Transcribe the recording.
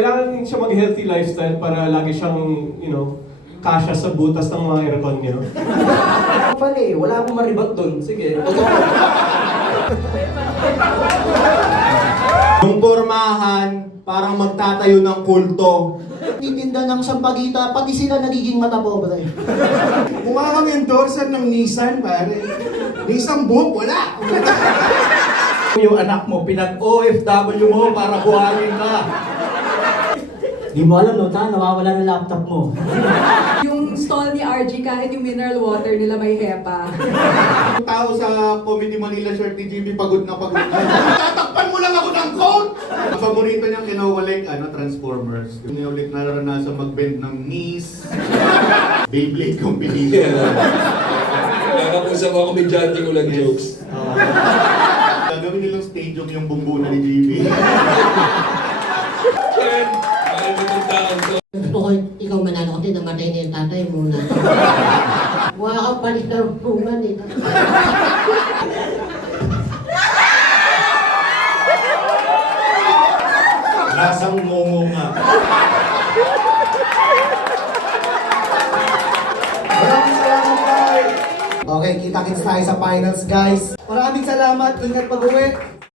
kailangan din siya mag-healthy lifestyle para lagi siyang, kasya sa butas ng mga aircon niyo. Pala wala akong maribat doon. Sige. Yung pormahan, parang magtatayo ng kulto. Titinda ng sampagita, pati sila nagiging mata pobre. Mukha kang endorser ng Nissan, pare. Nissan Boom, wala. Yung anak mo, pinag-OFW mo para buhayin ka. Di mo alam, no, nawawala ng laptop mo. Yung stall ni RG, kahit yung mineral water nila may hepa. Yung tao sa Comedy Manila shirt ni Jimmy, pagod na pagod na. Tatakpan mo lang ako ng coat! Ang paborito niyang kinawalik, Transformers. Yung ulit naranasan mag-bend ng knees. Beyblade competition. Nakapusap ako komedyante ko lang jokes. Gagawin nilang stadium yung bumbunan ni Jimmy. Mahal mo itong taon to. Gusto ko ikaw manalo kasi namatay na yung tatay mo na. Wala kang palis na rupungan eh. Lasang ngongo nga. Maraming salamat, guys. Okay, kita-kits tayo sa finals, guys. Maraming salamat. Ingat pag-uwi.